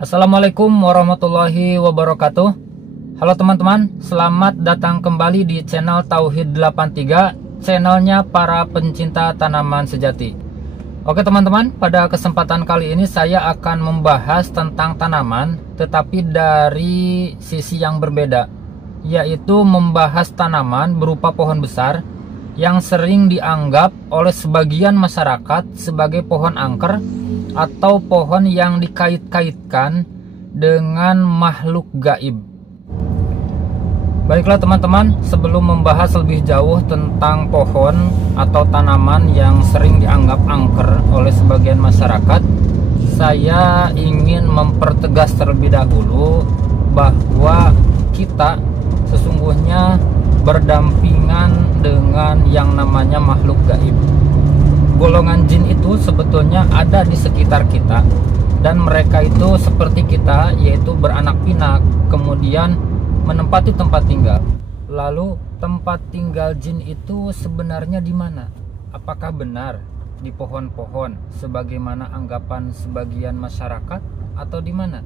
Assalamualaikum warahmatullahi wabarakatuh. Halo teman-teman, selamat datang kembali di channel Tauhid 83, channelnya para pencinta tanaman sejati. Oke teman-teman, pada kesempatan kali ini saya akan membahas tentang tanaman, tetapi dari sisi yang berbeda, yaitu membahas tanaman berupa pohon besar yang sering dianggap oleh sebagian masyarakat sebagai pohon angker atau pohon yang dikait-kaitkan dengan makhluk gaib. Baiklah teman-teman, sebelum membahas lebih jauh tentang pohon atau tanaman yang sering dianggap angker oleh sebagian masyarakat, saya ingin mempertegas terlebih dahulu bahwa kita sesungguhnya berdampingan dengan yang namanya makhluk gaib. Golongan jin itu sebetulnya ada di sekitar kita, dan mereka itu seperti kita, yaitu beranak pinak, kemudian menempati tempat tinggal. Lalu tempat tinggal jin itu sebenarnya di mana? Apakah benar di pohon-pohon sebagaimana anggapan sebagian masyarakat, atau di mana?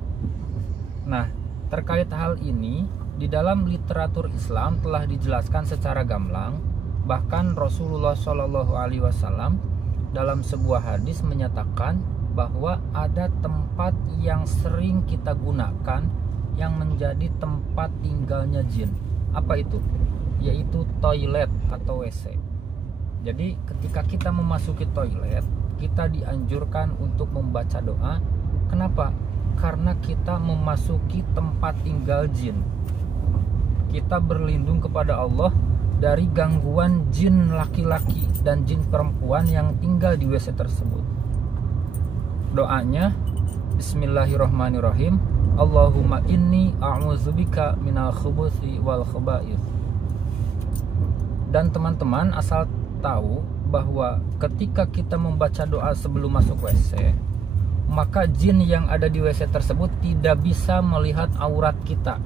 Nah, terkait hal ini di dalam literatur Islam telah dijelaskan secara gamblang. Bahkan Rasulullah SAW dalam sebuah hadis menyatakan bahwa ada tempat yang sering kita gunakan yang menjadi tempat tinggalnya jin. Apa itu? Yaitu toilet atau WC. Jadi ketika kita memasuki toilet, kita dianjurkan untuk membaca doa. Kenapa? Karena kita memasuki tempat tinggal jin. Kita berlindung kepada Allah dari gangguan jin laki-laki dan jin perempuan yang tinggal di WC tersebut. Doanya Bismillahirrahmanirrahim. Allahumma inni a'udzubika minal khubuthi wal khaba'ith. Dan teman-teman asal tahu bahwa ketika kita membaca doa sebelum masuk WC, maka jin yang ada di WC tersebut tidak bisa melihat aurat kita.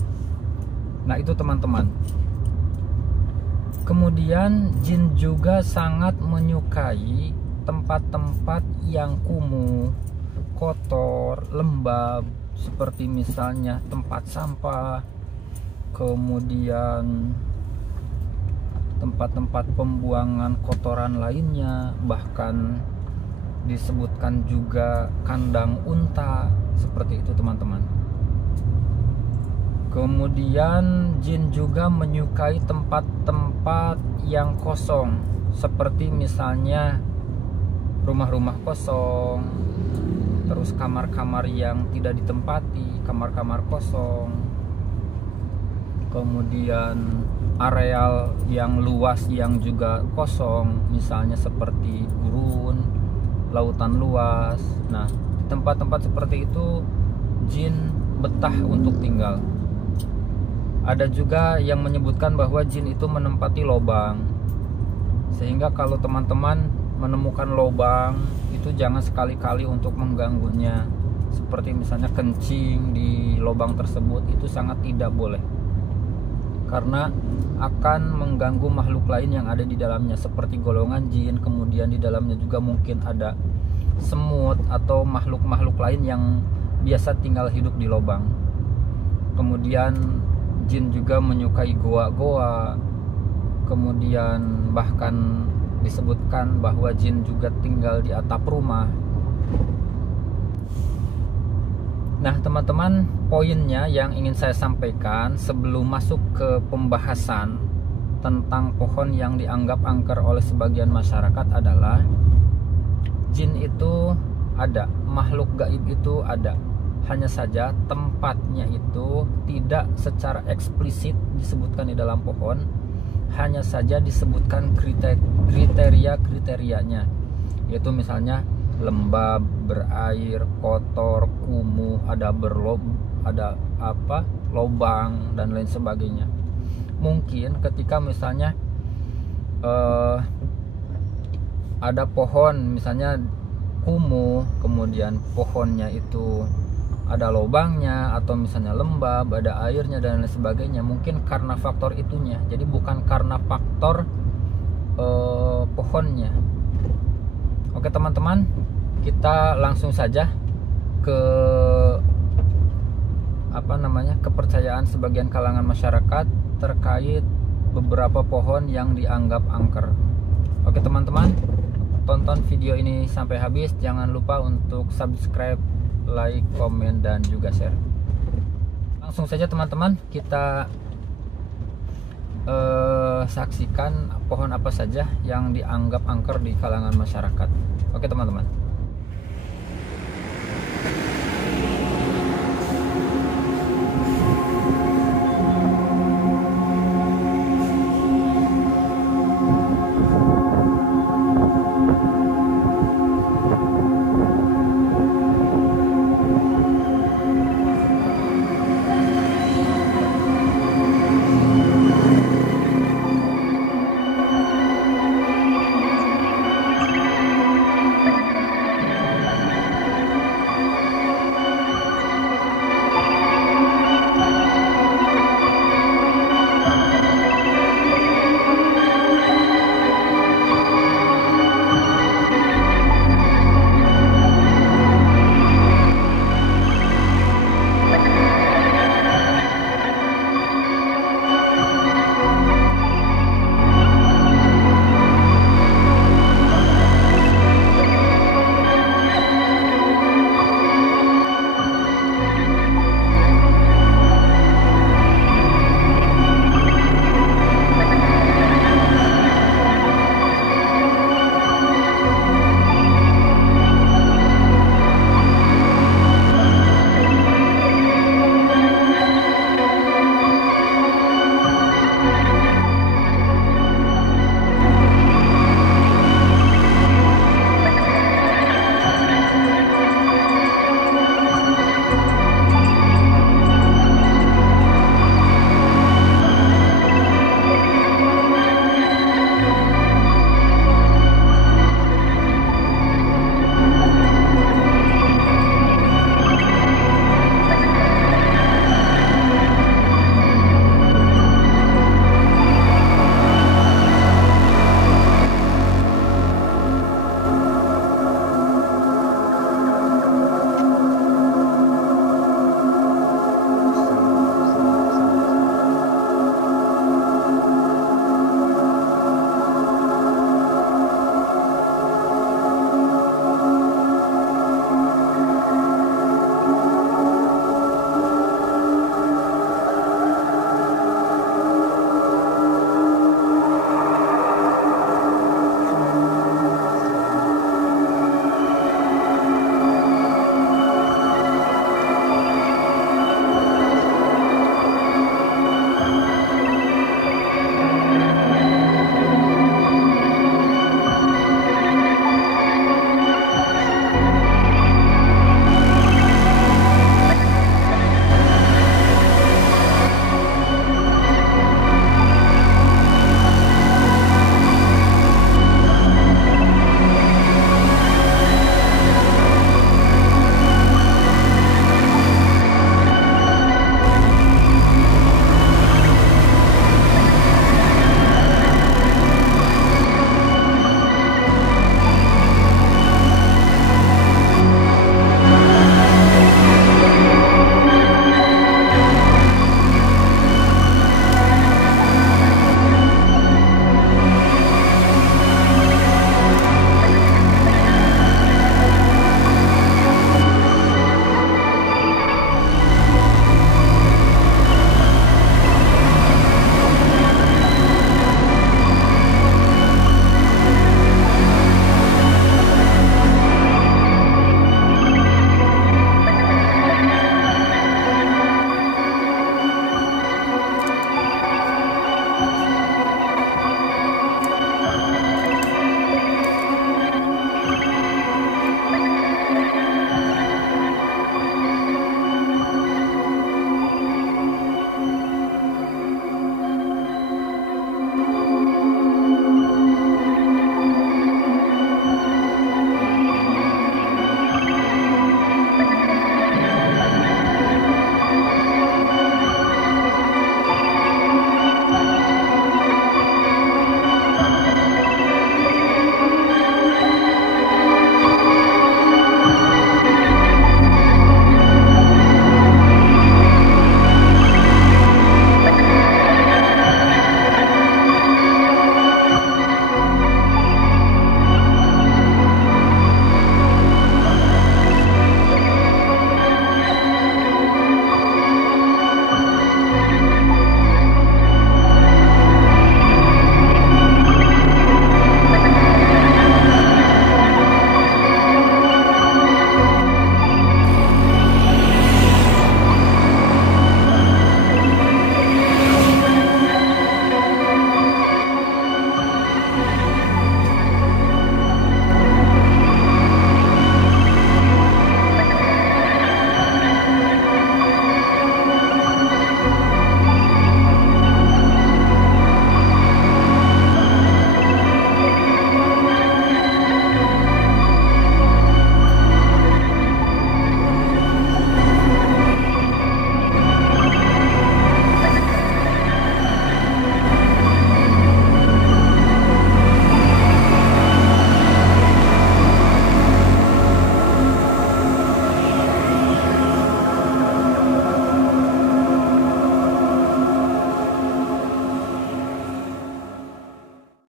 Nah itu teman-teman. Kemudian jin juga sangat menyukai tempat-tempat yang kumuh, kotor, lembab, seperti misalnya tempat sampah, kemudian tempat-tempat pembuangan kotoran lainnya, bahkan disebutkan juga kandang unta, seperti itu teman-teman. Kemudian jin juga menyukai tempat-tempat yang kosong, seperti misalnya rumah-rumah kosong, terus kamar-kamar yang tidak ditempati, kamar-kamar kosong, kemudian areal yang luas yang juga kosong, misalnya seperti gurun, lautan luas. Nah, tempat-tempat seperti itu jin betah untuk tinggal. Ada juga yang menyebutkan bahwa jin itu menempati lobang, sehingga kalau teman-teman menemukan lobang itu jangan sekali-kali untuk mengganggunya, seperti misalnya kencing di lobang tersebut, itu sangat tidak boleh, karena akan mengganggu makhluk lain yang ada di dalamnya, seperti golongan jin. Kemudian di dalamnya juga mungkin ada semut atau makhluk-makhluk lain yang biasa tinggal hidup di lobang. Kemudian jin juga menyukai goa-goa. Kemudian bahkan disebutkan bahwa jin juga tinggal di atap rumah. Nah teman-teman, poinnya yang ingin saya sampaikan sebelum masuk ke pembahasan tentang pohon yang dianggap angker oleh sebagian masyarakat adalah jin itu ada, makhluk gaib itu ada. Hanya saja tempatnya itu tidak secara eksplisit disebutkan di dalam pohon, hanya saja disebutkan kriteria-kriterianya, yaitu misalnya lembab, berair, kotor, kumuh, ada lobang dan lain sebagainya. Mungkin ketika misalnya ada pohon misalnya kumuh, kemudian pohonnya itu ada lobangnya, atau misalnya lembab, ada airnya dan lain sebagainya, mungkin karena faktor itunya, jadi bukan karena faktor pohonnya. Oke teman-teman, kita langsung saja ke kepercayaan sebagian kalangan masyarakat terkait beberapa pohon yang dianggap angker. Oke teman-teman, tonton video ini sampai habis. Jangan lupa untuk subscribe, like, komen, dan juga share. Langsung saja teman-teman, kita saksikan pohon apa saja yang dianggap angker di kalangan masyarakat. Oke teman-teman.